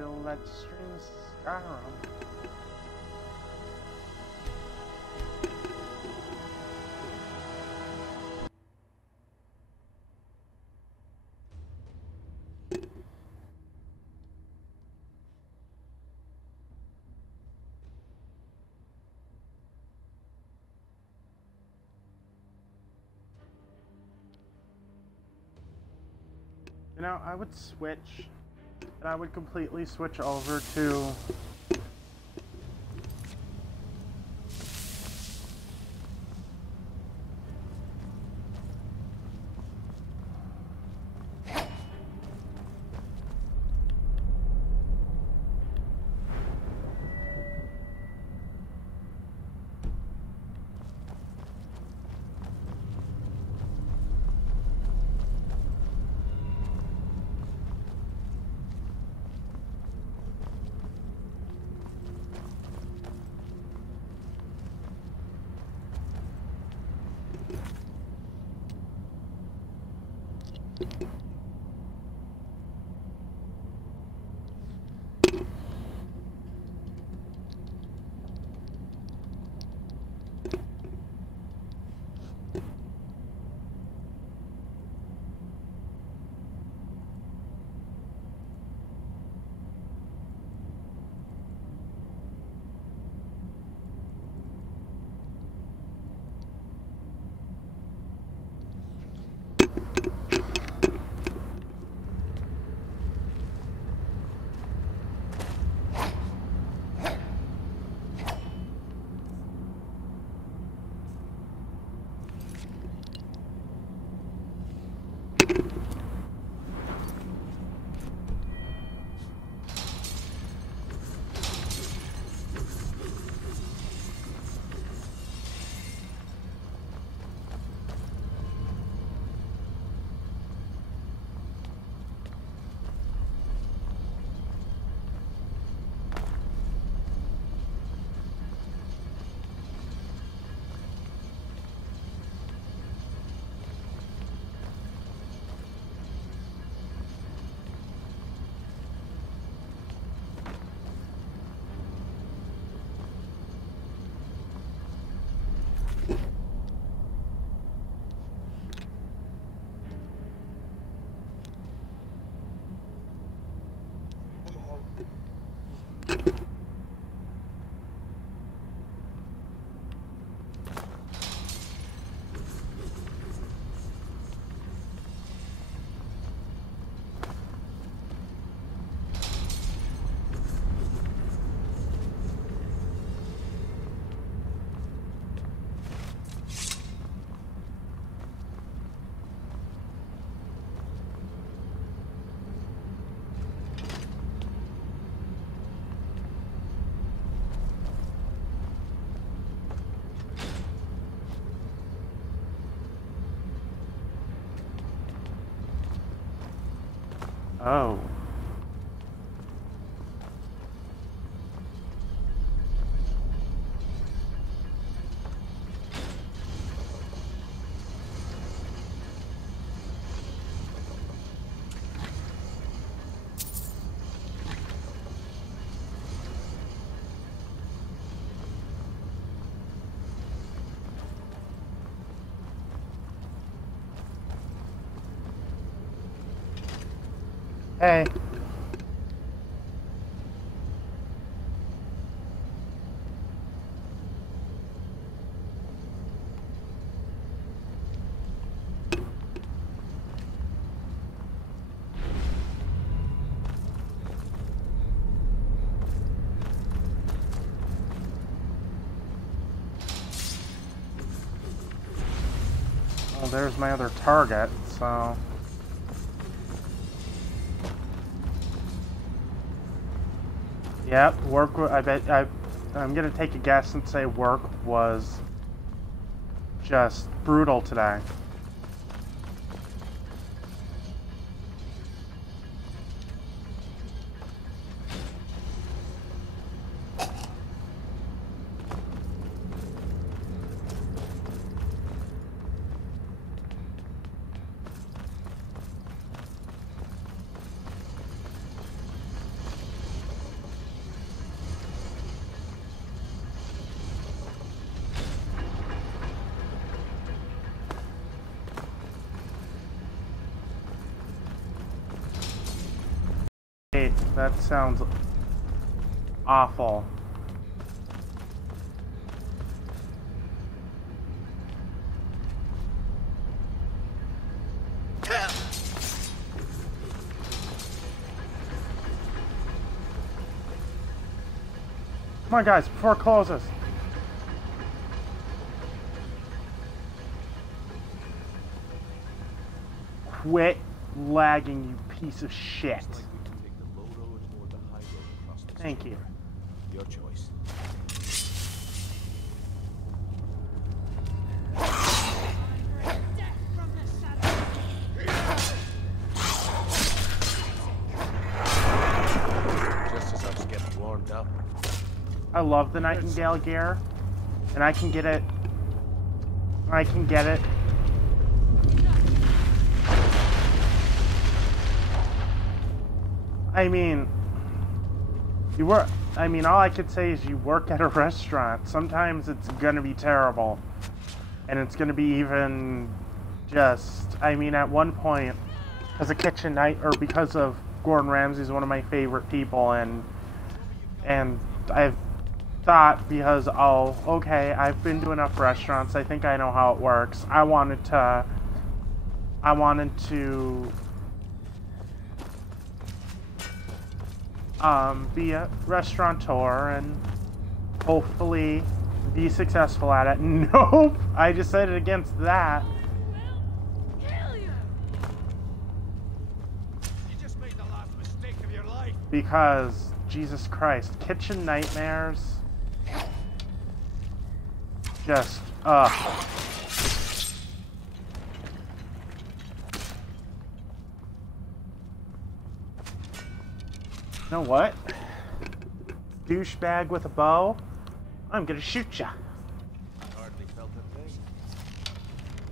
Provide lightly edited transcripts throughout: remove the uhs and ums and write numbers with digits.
feel that streams Skyrim. You know, I would switch, and I would completely switch over to oh. Hey. Well, there's my other target, so... Yep, work. I'm gonna take a guess and say work was just brutal today. That sounds awful. Come on, guys, before it closes. Quit lagging, you piece of shit. Thank you. Your choice. Just as I was getting warmed up. I love the Nightingale gear, and I can get it. I can get it. I mean, all I could say is you work at a restaurant. Sometimes it's gonna be terrible. And it's gonna be even just, at one point, as a kitchen night, or because of Gordon Ramsay's one of my favorite people, and I've thought, because, oh, okay, I've been to enough restaurants, I think I know how it works. I wanted to be a restaurateur and hopefully be successful at it. Nope! I decided against that. You just made the last mistake of your life. Because, Jesus Christ, kitchen nightmares. Just, You know what? Douchebag with a bow? I'm gonna shoot ya. I hardly felt a thing.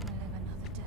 I'll live another day.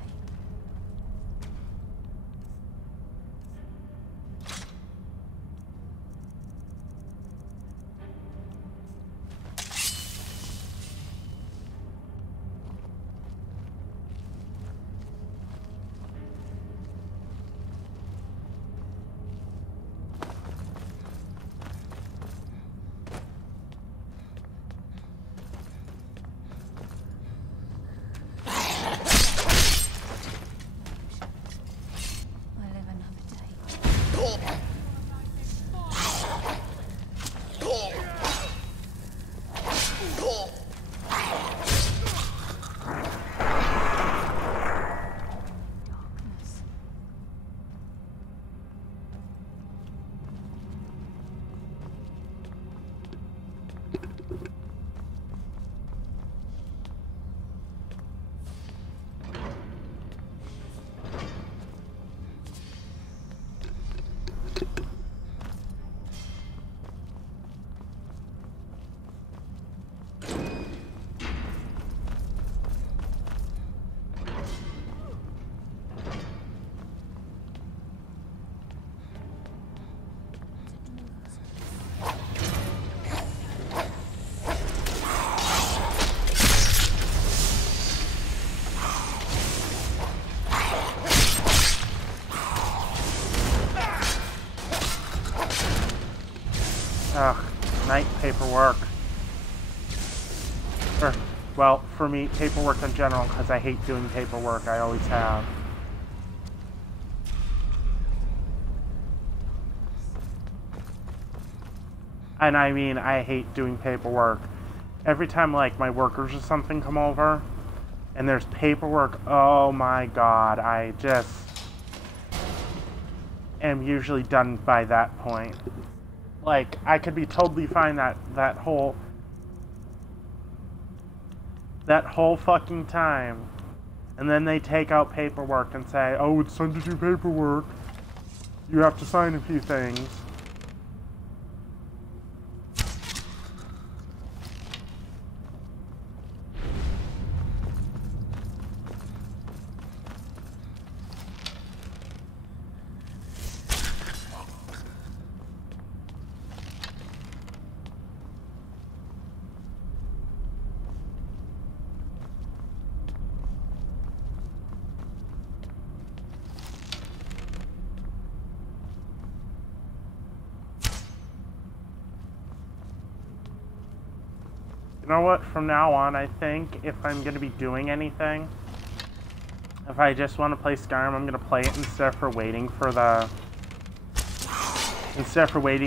Ugh, night paperwork. Well, for me, paperwork in general, because I hate doing paperwork. I always have. And I hate doing paperwork. Every time, like, my workers or something come over, and there's paperwork, oh my god, I just am usually done by that point. Like, I could be totally fine that whole fucking time. And then they take out paperwork and say, oh, it's time to do paperwork. You have to sign a few things. know what? From now on, I think if I'm going to be doing anything, if I just want to play Skyrim, I'm going to play it instead for waiting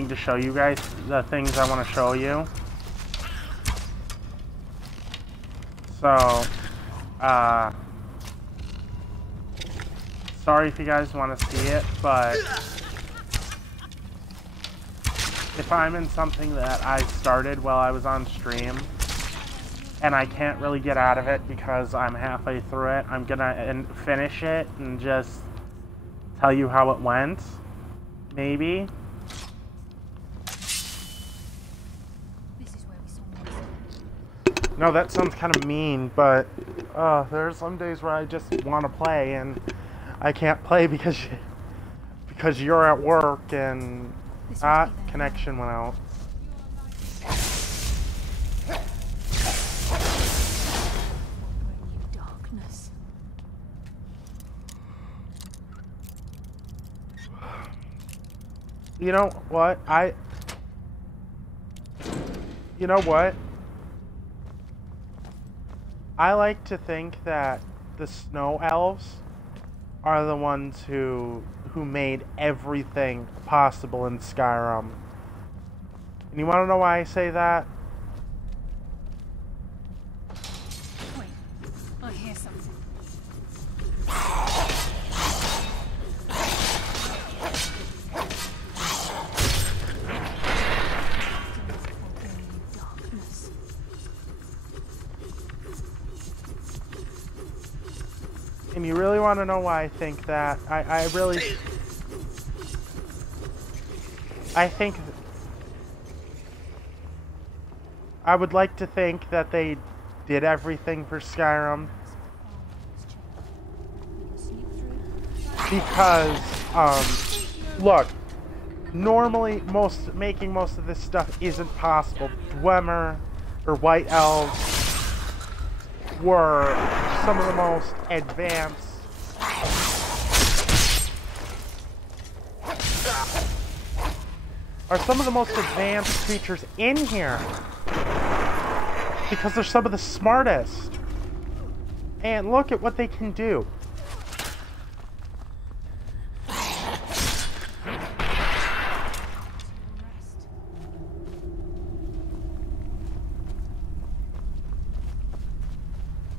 to show you guys the things I want to show you. So, sorry if you guys want to see it, but if I'm in something that I started while I was on stream and I can't really get out of it because I'm halfway through it, I'm gonna finish it and just tell you how it went. Maybe. No, that sounds kind of mean, but there are some days where I just want to play and I can't play because you're at work and connection went out. You know what? You know what? I like to think that the snow elves are the ones who made everything possible in Skyrim. And you want to know why I say that? Wait, I hear something. And you really want to know why I think that? I think I would like to think that they did everything for Skyrim because look, normally making most of this stuff isn't possible. Dwemer or White Elves were some of the most advanced creatures in here because they're some of the smartest. And look at what they can do.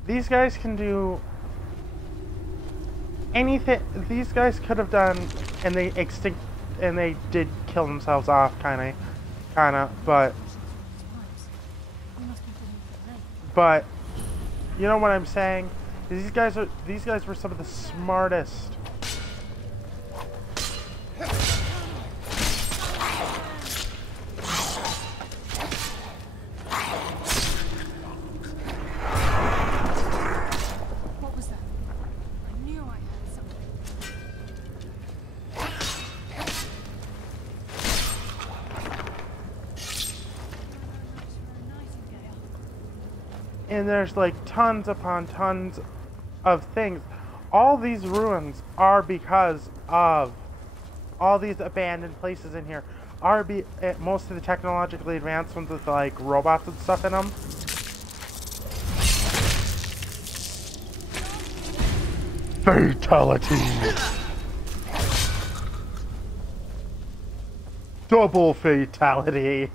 These guys can do anything. These guys could have done, and they did kill themselves off, kind of, but you know what I'm saying? These guys were some of the smartest. And there's like tons upon tons of things. All these ruins are because of all these abandoned places in here. Most of the technologically advanced ones with like robots and stuff in them. Fatality. Double fatality.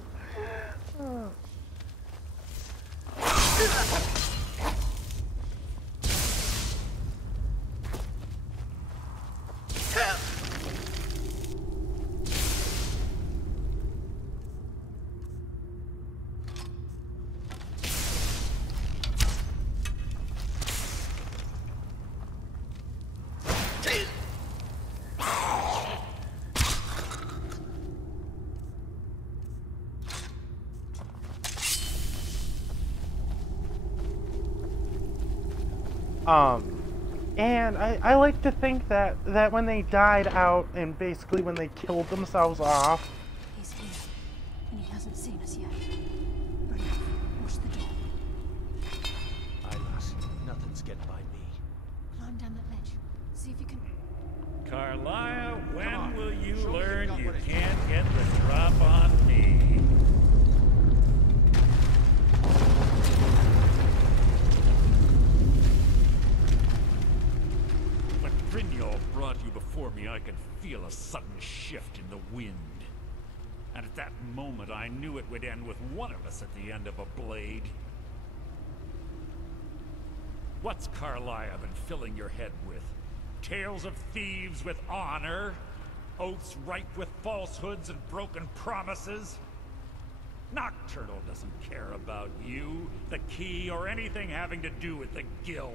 And I like to think that when they died out and basically when they killed themselves off. He's here, and he hasn't seen us yet. Hurry up, watch the door. Aye, lass. Nothing's getting by me. Climb down that ledge. See if you can. Carlisle, when will you learn you can't get the drop on me? wind. And at that moment, I knew it would end with one of us at the end of a blade. What's Carlisle been filling your head with? Tales of thieves with honor? Oaths ripe with falsehoods and broken promises? Nocturnal doesn't care about you, the key, or anything having to do with the guild.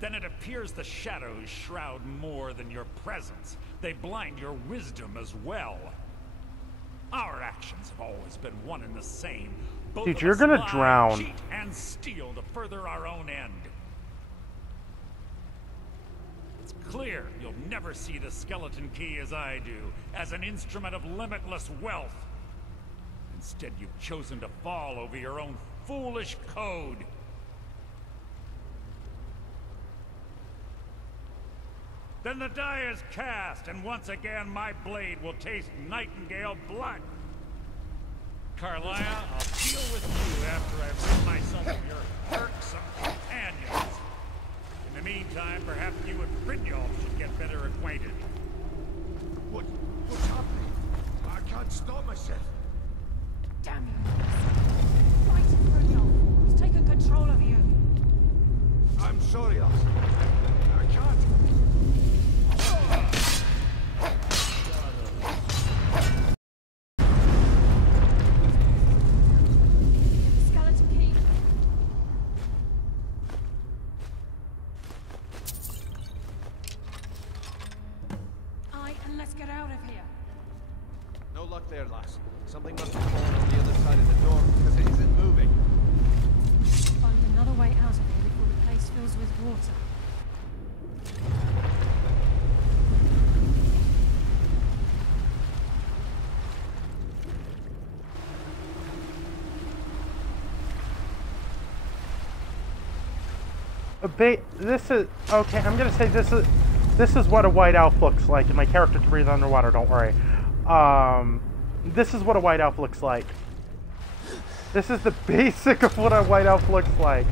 Then it appears the shadows shroud more than your presence. They blind your wisdom as well. Our actions have always been one and the same. Both Dude, of you're us gonna lie, drown. cheat, and steal to further our own end. It's clear you'll never see the skeleton key as I do, as an instrument of limitless wealth. Instead, you've chosen to fall over your own foolish code. Then the die is cast, and once again my blade will taste nightingale blood. Carlisle, I'll deal with you after I've rid myself of your irksome companions. In the meantime, perhaps you and Brynjolf should get better acquainted. What's happening? I can't stop myself. Damn you! Fight Brynjolf. He's taken control of you. I'm sorry, lass. I can't. Skeleton key. Aye, and let's get out of here. No luck there, lass. Something must have fallen on the other side of the door because it isn't moving. Find another way out of here before the place fills with water. This is okay. I'm gonna say this is what a white elf looks like, and my character can breathe underwater. Don't worry. This is what a white elf looks like. This is the basic of what a white elf looks like.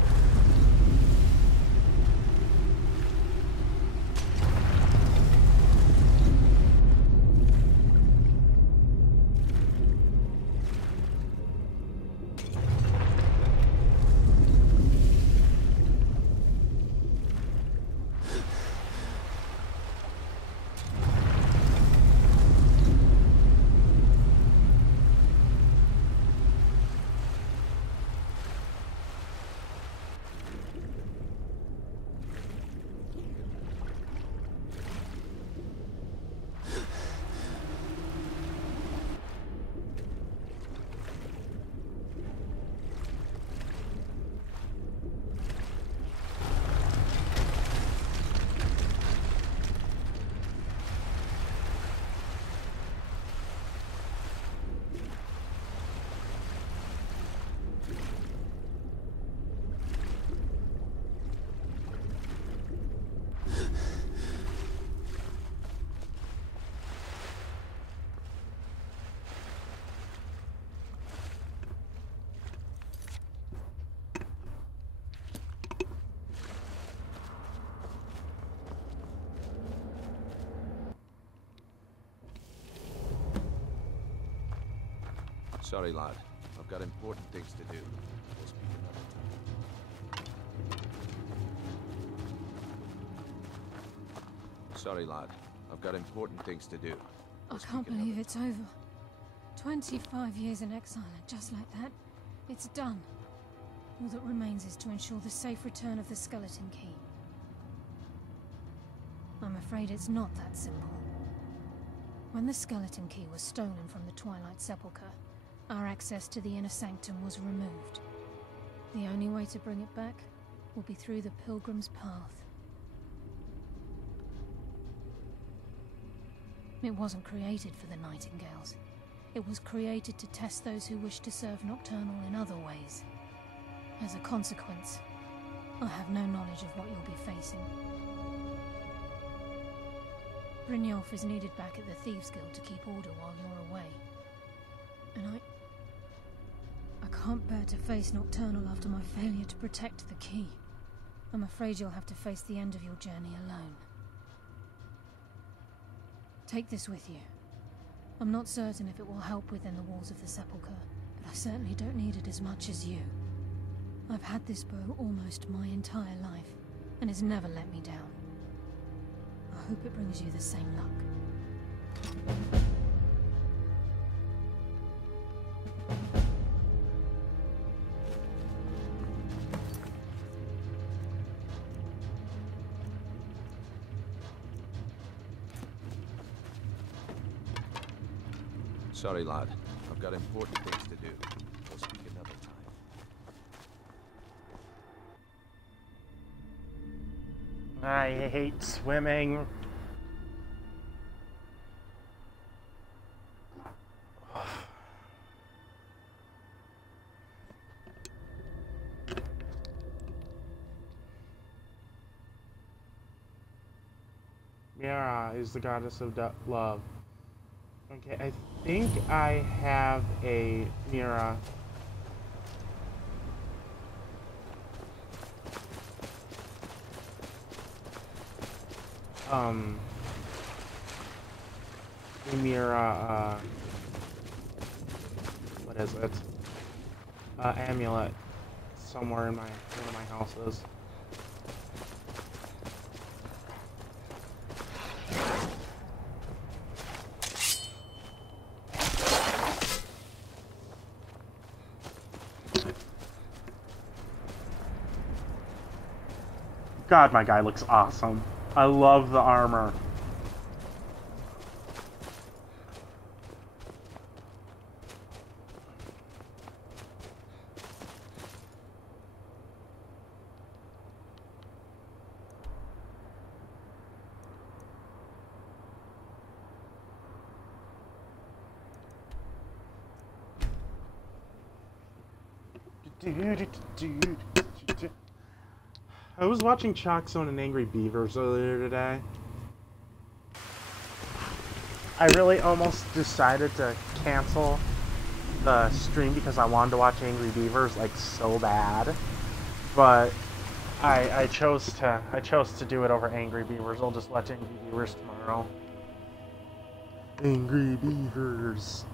Sorry, lad. I've got important things to do. We'll speak another time. Sorry, lad. I've got important things to do. I can't believe it's over. 25 years in exile, and just like that, it's done. All that remains is to ensure the safe return of the skeleton key. I'm afraid it's not that simple. When the skeleton key was stolen from the Twilight Sepulchre, our access to the inner sanctum was removed. The only way to bring it back will be through the Pilgrim's Path. It wasn't created for the Nightingales. It was created to test those who wish to serve Nocturnal in other ways. As a consequence, I have no knowledge of what you'll be facing. Brynjolf is needed back at the Thieves' Guild to keep order while you're away. And I can't bear to face Nocturnal after my failure to protect the key. I'm afraid you'll have to face the end of your journey alone. Take this with you. I'm not certain if it will help within the walls of the Sepulchre, but I certainly don't need it as much as you. I've had this bow almost my entire life, and it's never let me down. I hope it brings you the same luck. Sorry, lad. I've got important things to do. We'll speak another time. I hate swimming. Mira is the goddess of love. Okay, I think I have a Mira. Mira, what is it? Amulet somewhere in one of my houses. God, my guy looks awesome. I love the armor. I was watching Chalk Zone and Angry Beavers earlier today. I really almost decided to cancel the stream because I wanted to watch Angry Beavers like so bad, but I chose to do it over Angry Beavers. I'll just watch Angry Beavers tomorrow. Angry Beavers.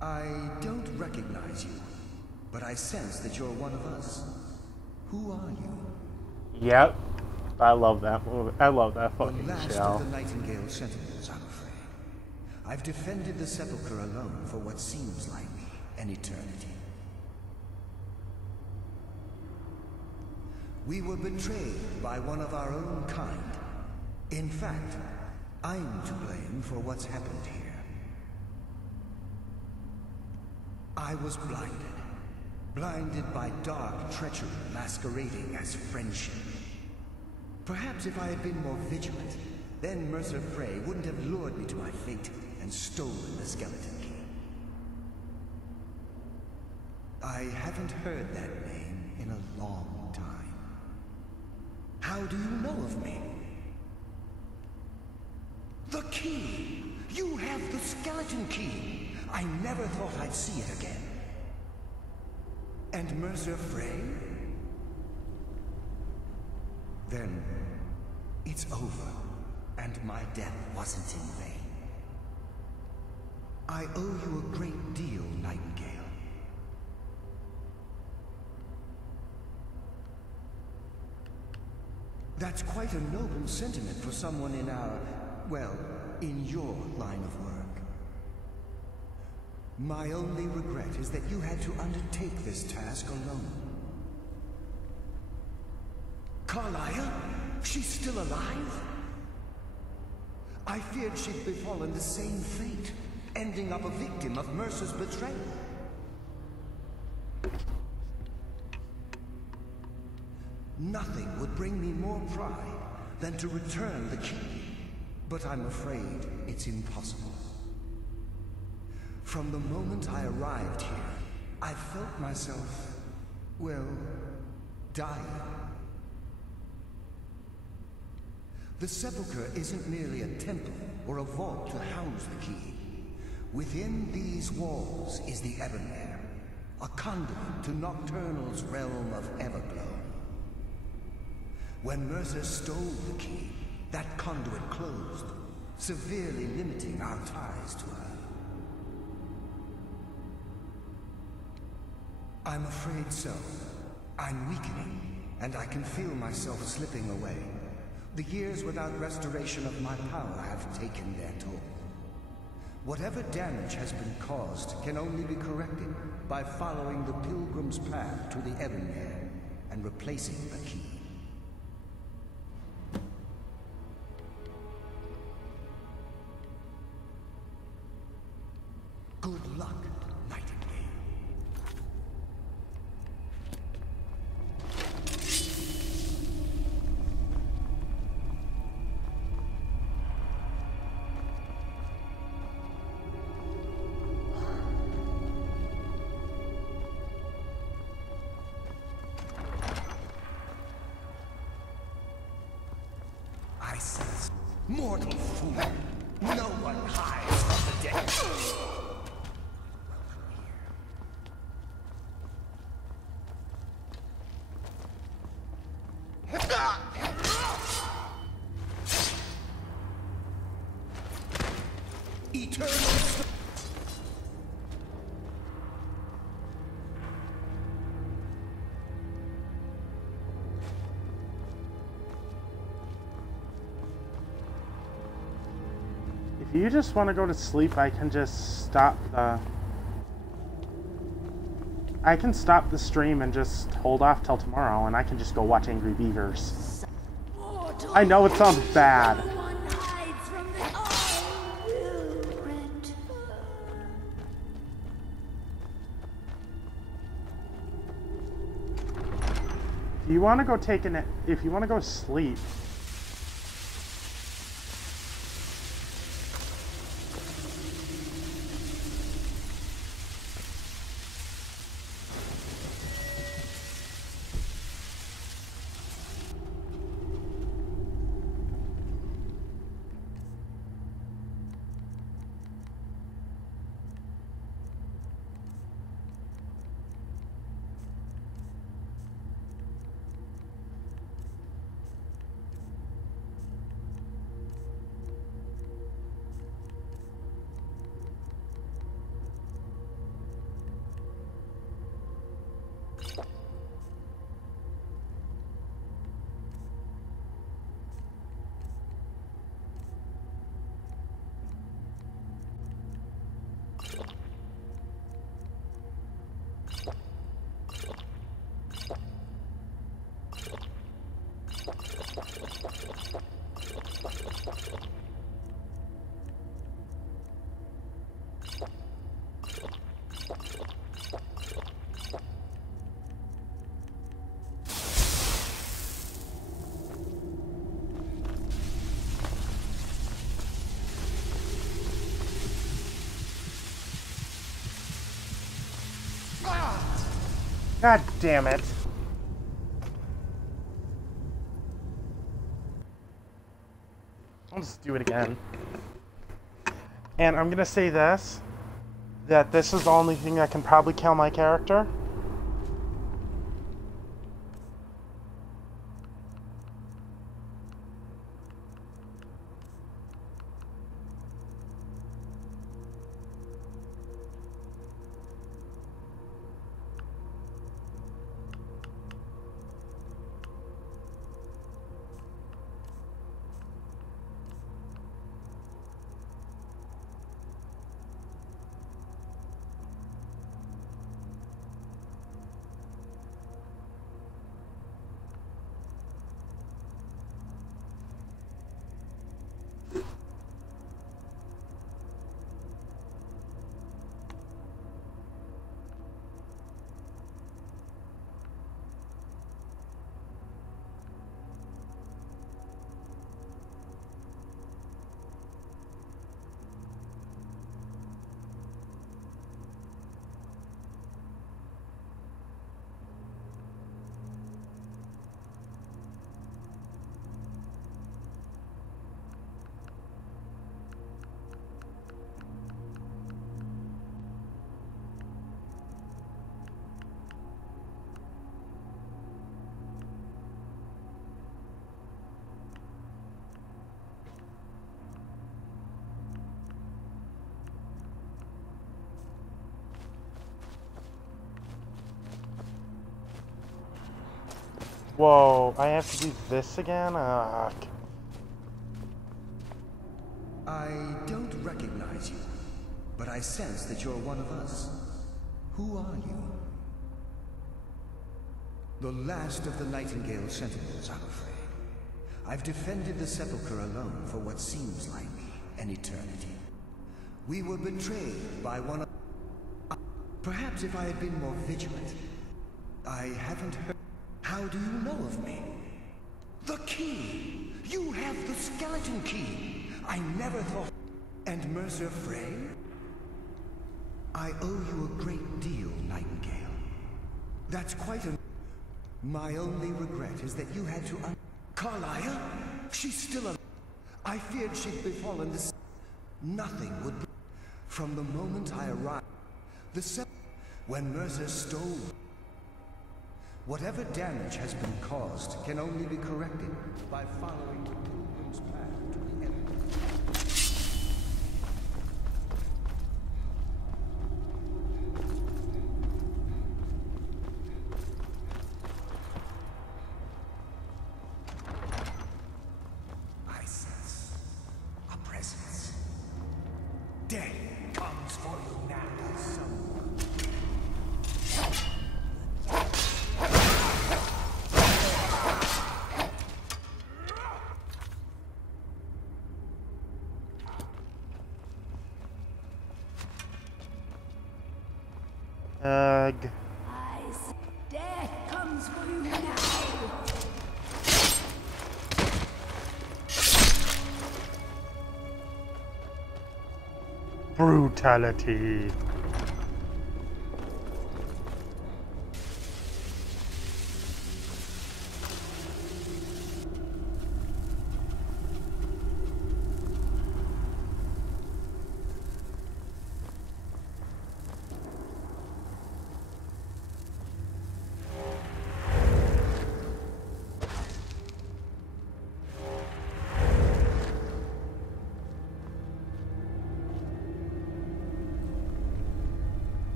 I don't recognize you, but I sense that you're one of us. Who are you? Yep. I love that movie. I love that The fucking last show. of the Nightingale Sentinels, I'm afraid. I've defended the Sepulchre alone for what seems like an eternity. We were betrayed by one of our own kind. In fact, I'm to blame for what's happened here. I was blinded by dark treachery masquerading as friendship. Perhaps if I had been more vigilant, then Mercer Frey wouldn't have lured me to my fate and stolen the skeleton key. I haven't heard that name in a long time. How do you know of me? The key! You have the skeleton key! I never thought I'd see it again. And Mercer Frey? Then it's over, and my death wasn't in vain. I owe you a great deal, Nightingale. That's quite a noble sentiment for someone in our, well, in your line of work. My only regret is that you had to undertake this task alone. Carlia? She's still alive? I feared she'd befallen the same fate, ending up a victim of Mercer's betrayal. Nothing would bring me more pride than to return the key, but I'm afraid it's impossible. From the moment I arrived here, I felt myself, well, dying. The sepulchre isn't merely a temple or a vault to house the key. Within these walls is the Ebonmere, a conduit to Nocturnal's realm of Everglow. When Mercer stole the key, that conduit closed, severely limiting our ties to her. I'm afraid so. I'm weakening, and I can feel myself slipping away. The years without restoration of my power have taken their toll. Whatever damage has been caused can only be corrected by following the Pilgrim's path to the Ebonmere and replacing the key. Good luck, Nightingale. I sense. Mortal fool! No one hides from the dead! Eternal. If you just want to go to sleep, I can just stop the... I can stop the stream and just hold off till tomorrow, and I can just go watch Angry Beavers. I know it sounds bad. If you want to go take a... If you want to go sleep... God damn it. I'll just do it again. And I'm gonna say this, that this is the only thing that can probably kill my character. Whoa, I have to do this again? Ugh. I don't recognize you, but I sense that you're one of us. Who are you? The last of the Nightingale Sentinels, I'm afraid. I've defended the Sepulchre alone for what seems like an eternity. We were betrayed by one of... Perhaps if I had been more vigilant. I haven't heard... How do you know of me? The key! You have the skeleton key! I never thought... And Mercer Frey? I owe you a great deal, Nightingale. That's quite a... My only regret is that you had to Carlia? She's still alive. I feared she'd befallen this... Nothing would... From the moment I arrived... When Mercer stole... Whatever damage has been caused can only be corrected by following the pilgrim's path to the end. I sense a presence. Death comes for you now, someone. Death comes for you now. Brutality.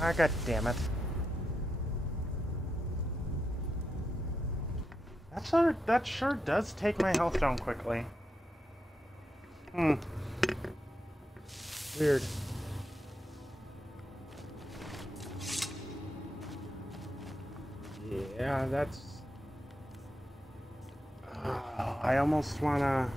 Ah, god damn it. That sure does take my health down quickly. Weird. Yeah, that's... I almost wanna...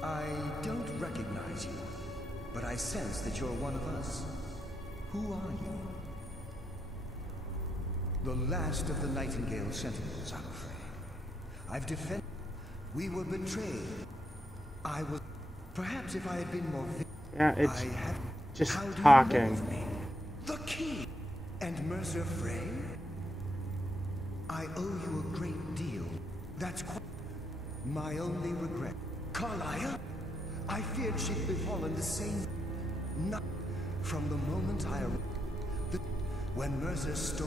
I don't recognize you, but I sense that you're one of us. Who are you? The last of the Nightingale Sentinels, I'm afraid. I've defended... We were betrayed. I was... Perhaps if I had been more... Yeah, it's just How do talking. you know of me? The key! And Mercer Frey? I owe you a great deal. That's quite... My only regret... Carlia? I feared she'd befallen the same... Not... From the moment I arrived... When Mercer stole...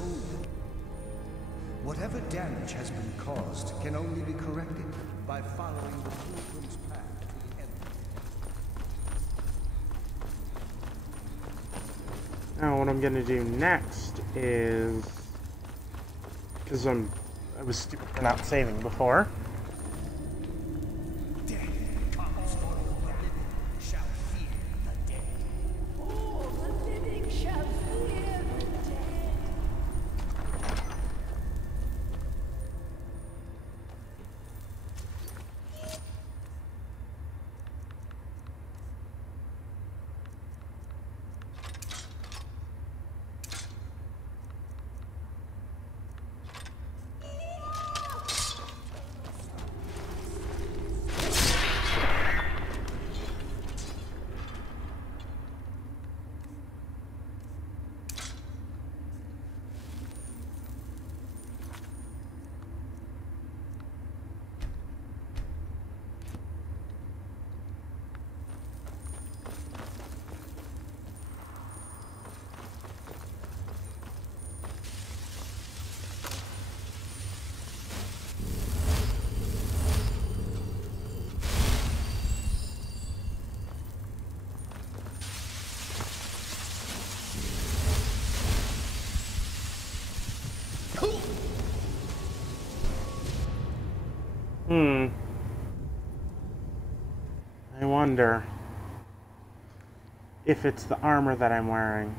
Whatever damage has been caused can only be corrected by following the pilgrim's path to the end. Now what I'm gonna do next is... Because I was stupid for not saving before. I wonder if it's the armor that I'm wearing.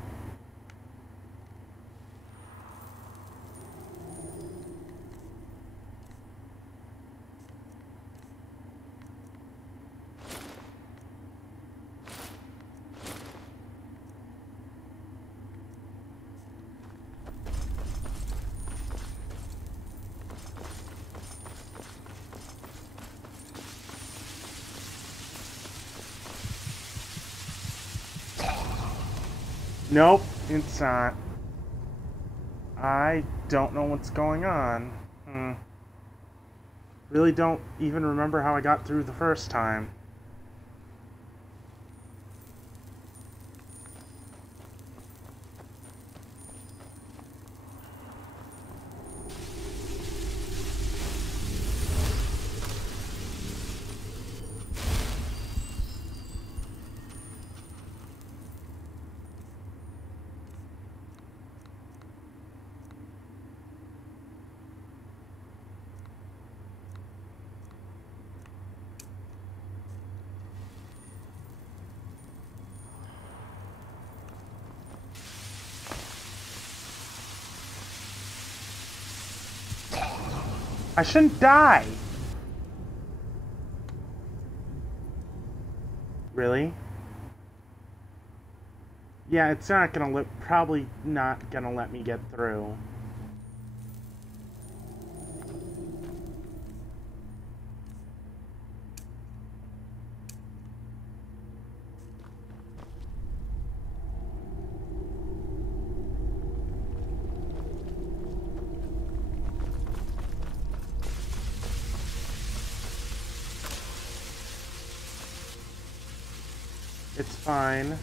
Nope, it's not. I don't know what's going on. Really don't even remember how I got through the first time. I shouldn't die! Really? Yeah, it's not gonna probably not gonna let me get through. It's fine.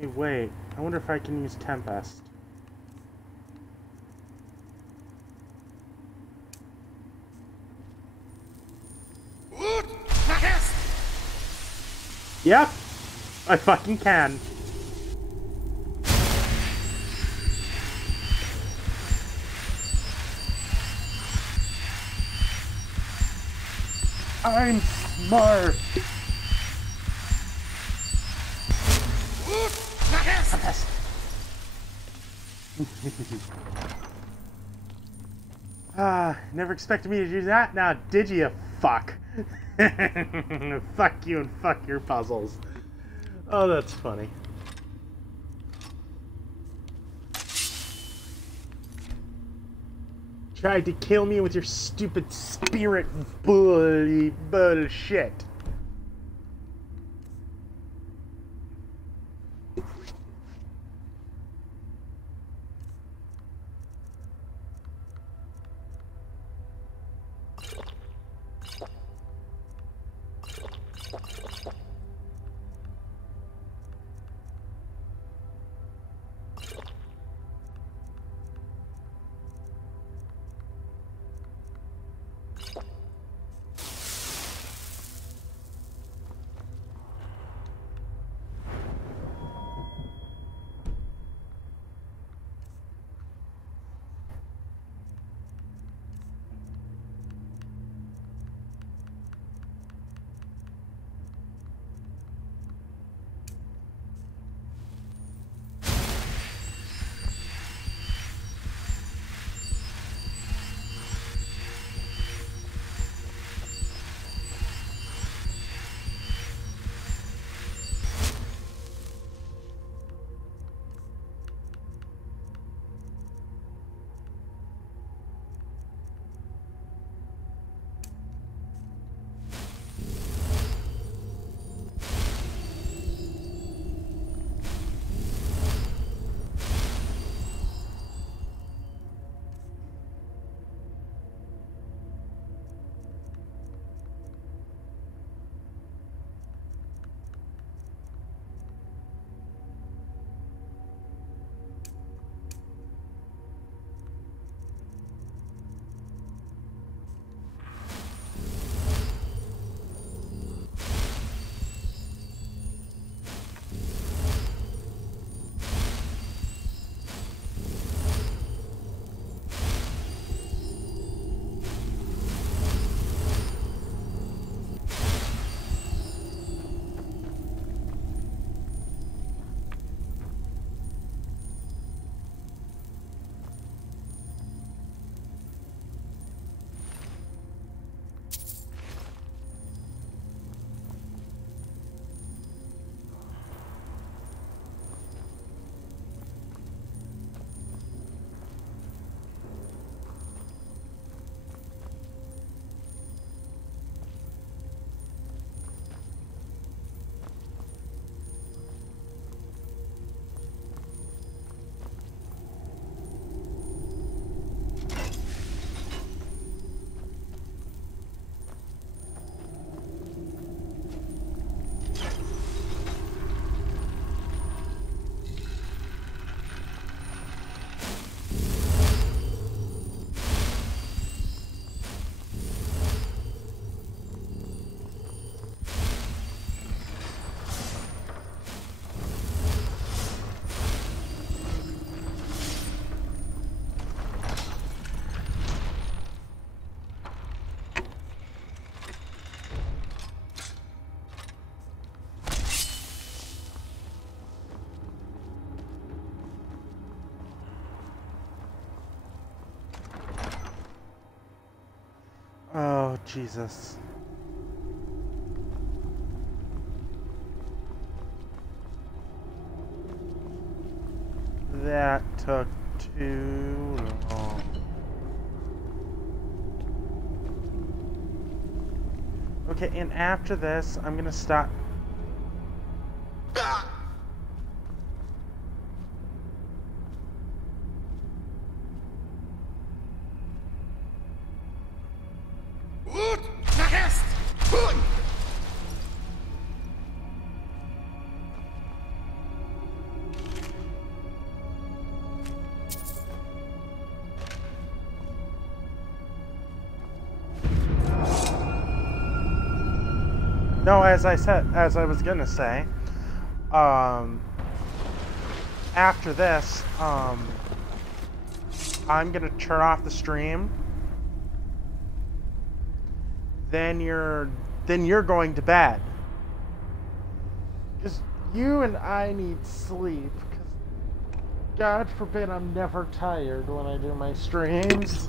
Hey, wait. I wonder if I can use Tempest. Yep! I fucking can. I'm smart! Never expected me to do that now, did you, fuck? Fuck you and fuck your puzzles. Oh, that's funny. Tried to kill me with your stupid spirit bullshit. Jesus. That took too long. Okay, and after this, I'm gonna stop. No, as I was gonna say, after this, I'm gonna turn off the stream. Then you're going to bed. Because you and I need sleep. Because God forbid I'm never tired when I do my streams.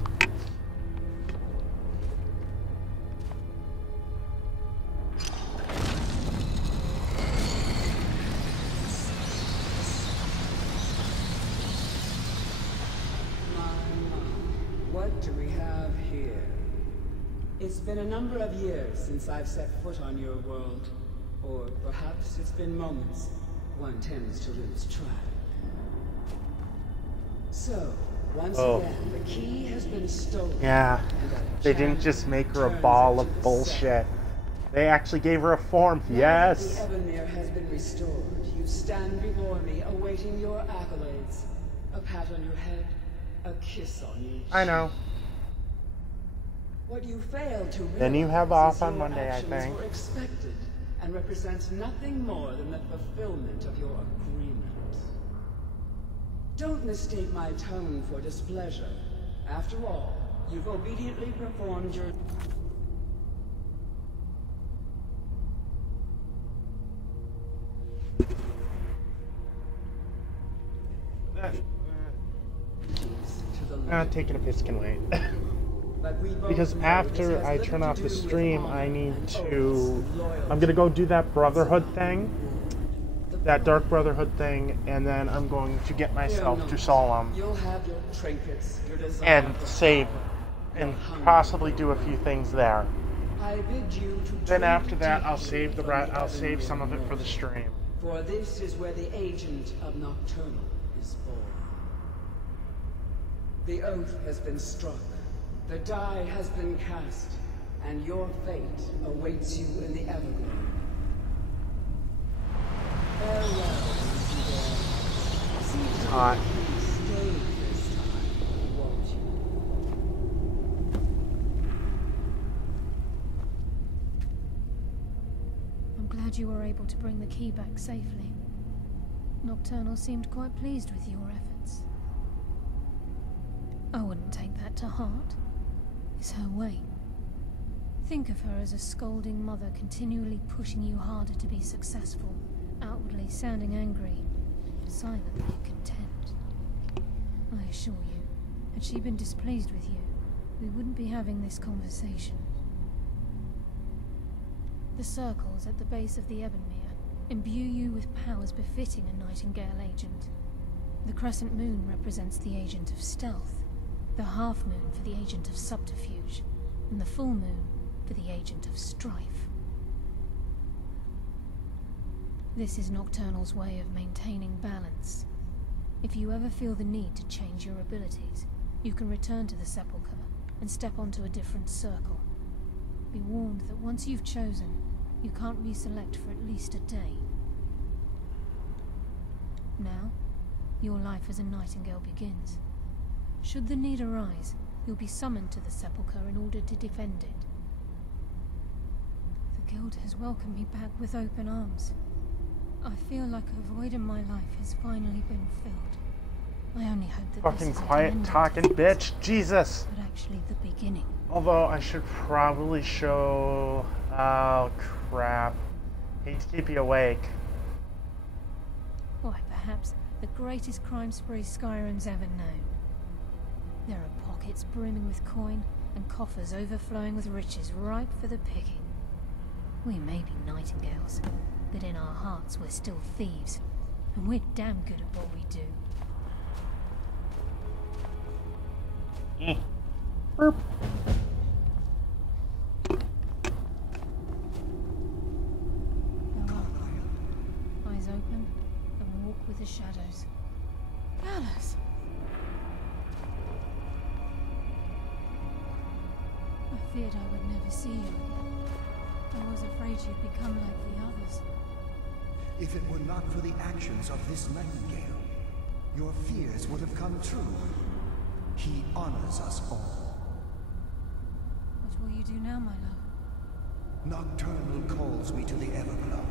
What do we have here? It's been a number of years since I've set foot on your world. Or perhaps it's been moments. One tends to lose track. So, once again, the key has been stolen. Yeah, they didn't just make her a ball of bullshit. They actually gave her a form. Yes. The Evermere has been restored. You stand before me, awaiting your accolades. A pat on your head, a kiss on each. I know. What you failed to realize Then you have off is on your Monday, I actions think. were expected and represent nothing more than the fulfillment of your agreement. Don't mistake my tone for displeasure. After all, you've obediently performed your... Taking a piss can wait. But we both Because know after this has I little turn to off do the with stream, honor I need and to... oaths, loyalty. I'm gonna go do that Brotherhood thing. The That Dark Brotherhood thing, and then I'm going to get myself to Solemn. You'll have your trinkets, your desire And for save, power, and your hunger possibly for do a few things there. I bid you to Then drink after that, I'll deeply save the from I'll save Evermere some of it for the North. stream. For this is where the agent of Nocturnal is born. The oath has been struck, the die has been cast, and your fate awaits you in the Evergreen. Farewell, Mr. See to Hot. it you stay this time, won't you? I'm glad you were able to bring the key back safely. Nocturnal seemed quite pleased with your efforts. I wouldn't take that to heart. It's her way. Think of her as a scolding mother continually pushing you harder to be successful, outwardly sounding angry, silently content. I assure you, had she been displeased with you, we wouldn't be having this conversation. The circles at the base of the Evermere imbue you with powers befitting a Nightingale agent. The crescent moon represents the agent of stealth, the half moon for the agent of subterfuge, and the full moon for the agent of strife. This is Nocturnal's way of maintaining balance. If you ever feel the need to change your abilities, you can return to the Sepulchre and step onto a different circle. Be warned that once you've chosen, you can't reselect for at least a day. Now, your life as a Nightingale begins. Should the need arise, you'll be summoned to the Sepulchre in order to defend it. The Guild has welcomed me back with open arms. I feel like a void in my life has finally been filled. I only hope that Fucking this isn't quiet the end, talking bitch. Jesus. but actually the beginning. Although I should probably show... Oh, crap. Hate to keep you awake. Why, perhaps the greatest crime spree Skyrim's ever known. There are pockets brimming with coin, and coffers overflowing with riches ripe for the picking. We may be nightingales, but in our hearts we're still thieves, and we're damn good at what we do. Burp. Eyes open and walk with the shadows. Alice! I feared I would never see you again. I was afraid you'd become like the others. If it were not for the actions of this nightingale, your fears would have come true. He honors us all. What will you do now, my love? Nocturnal calls me to the Everglow.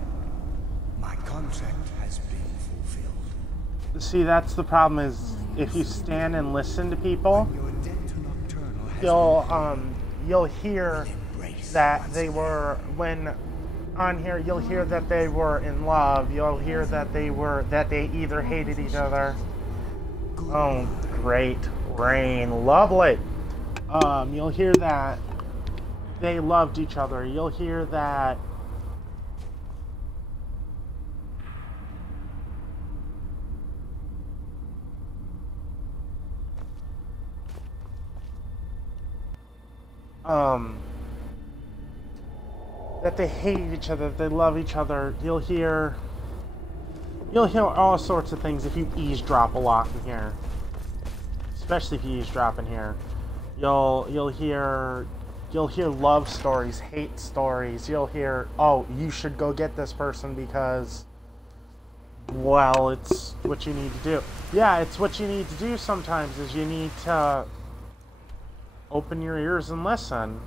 My contract has been fulfilled. See, that's the problem is if you stand and listen to people, When your debt to Nocturnal has you'll hear that they were when on here you'll hear that they were in love. You'll hear that they either hated each other. Oh, great. Rain. Lovely. You'll hear that they loved each other. You'll hear that that they hate each other, that they love each other. You'll hear all sorts of things if you eavesdrop a lot in here. Especially if you eavesdrop in here. You'll hear love stories, hate stories. You'll hear, oh, you should go get this person because, well, it's what you need to do. Yeah, it's what you need to do sometimes is you need to open your ears and listen.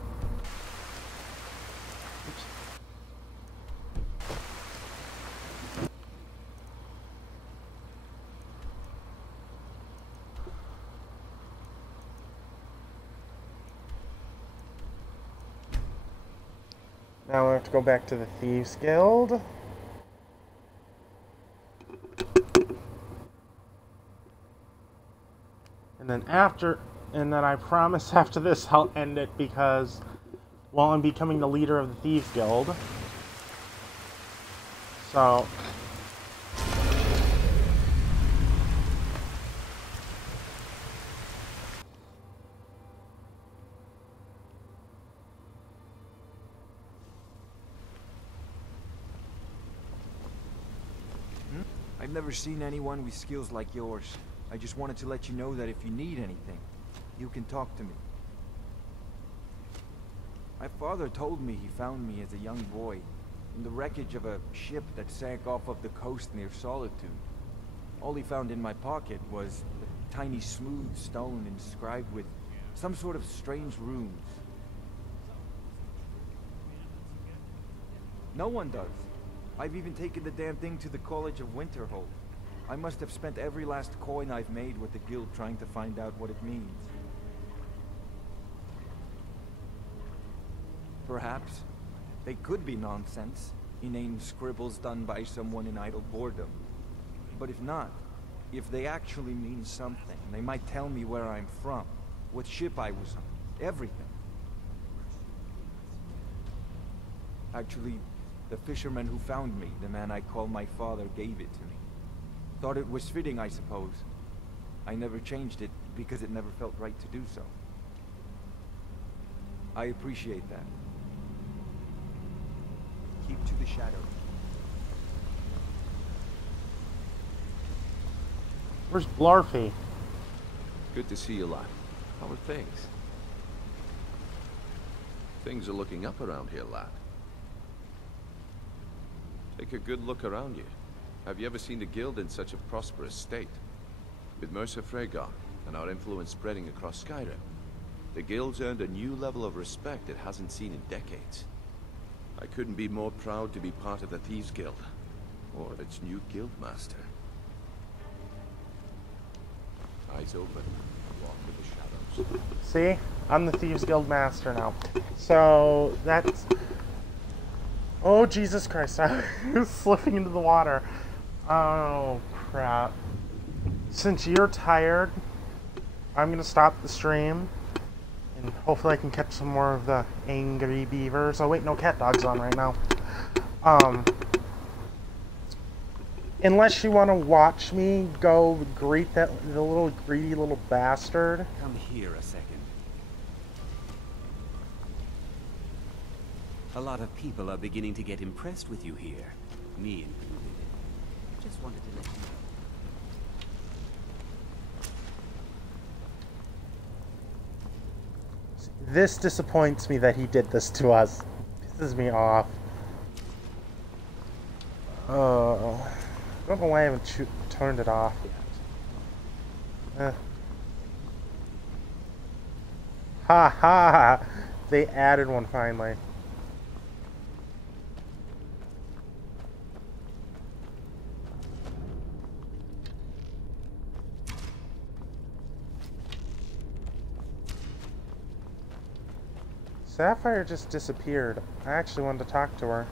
Now we have to go back to the Thieves Guild. And then I promise after this I'll end it because, well, I'm becoming the leader of the Thieves Guild. So... I've never seen anyone with skills like yours. I just wanted to let you know that if you need anything, you can talk to me. My father told me he found me as a young boy in the wreckage of a ship that sank off of the coast near Solitude. All he found in my pocket was a tiny smooth stone inscribed with some sort of strange runes. No one does. I've even taken the damn thing to the College of Winterhold. I must have spent every last coin I've made with the guild trying to find out what it means. Perhaps they could be nonsense, inane scribbles done by someone in idle boredom. But if not, if they actually mean something, they might tell me where I'm from, what ship I was on, everything. Actually, the fisherman who found me, the man I call my father, gave it to me. Thought it was fitting, I suppose. I never changed it because it never felt right to do so. I appreciate that. Keep to the shadow. Where's Blarfy? Good to see you, lad. How are things? Things are looking up around here, lad. Take a good look around you. Have you ever seen the guild in such a prosperous state? With Mercer Frey and our influence spreading across Skyrim, the guild's earned a new level of respect it hasn't seen in decades. I couldn't be more proud to be part of the Thieves Guild, or of its new guildmaster. Eyes open, walk with the shadows. See? I'm the Thieves Guild Master now. So, that's... Oh, Jesus Christ, I was slipping into the water. Oh, crap. Since you're tired, I'm going to stop the stream. And hopefully I can catch some more of the angry beavers. Oh wait, no, cat dog's on right now. Unless you want to watch me go greet the little greedy little bastard. Come here a second. A lot of people are beginning to get impressed with you here. Me included. Just wanted to let you know. This disappoints me that he did this to us. Pisses me off. I don't know why I haven't turned it off yet. Ha ha! They added one finally. Sapphire just disappeared. I actually wanted to talk to her.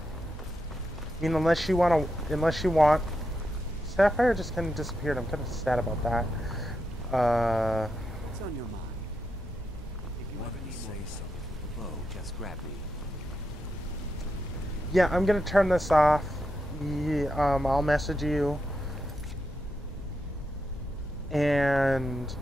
I mean, unless you want, Sapphire just kind of disappeared. I'm kind of sad about that. What's on your mind? If you ever need say so, below, just grab me. Yeah, I'm gonna turn this off. I'll message you. And